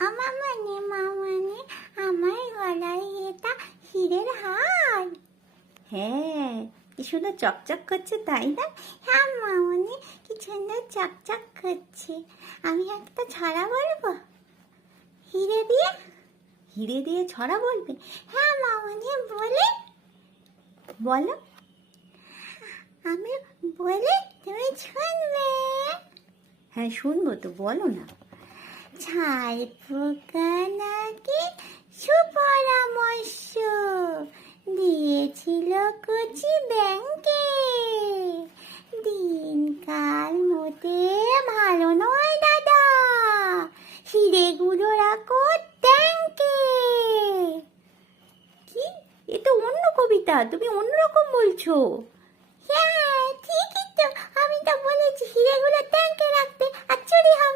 মামানে আমার গলায় এটা হীরের হার। হ্যাঁ, কি সুন্দর চকচক করছে তাই না? হ্যাঁ মামনি, কি সুন্দর চকচক করছে। আমি একটা ছড়া বলবো হিরে দিয়ে। হিরে দিয়ে ছড়া বলবে? হ্যাঁ মামনি, বলে বলো। আমি বলে তুমি শুনবে। হ্যাঁ শুনবো তো, বলো না। ছাই পোকা নাকি সুপরামর্শ দিয়েছিল কচি ব্যাংকে। দিনকাল মোটে ভালো নয় দাদা, হিরেগুলো রাখো ট্যাঙ্কে। কি, এ তো অন্য কবিতা, তুমি অন্যরকম বলছো। হ্যাঁ ঠিকই তো, আমি তো বলেছি হিরেগুলো ট্যাঙ্কে রাখতে, আর চুরি হবে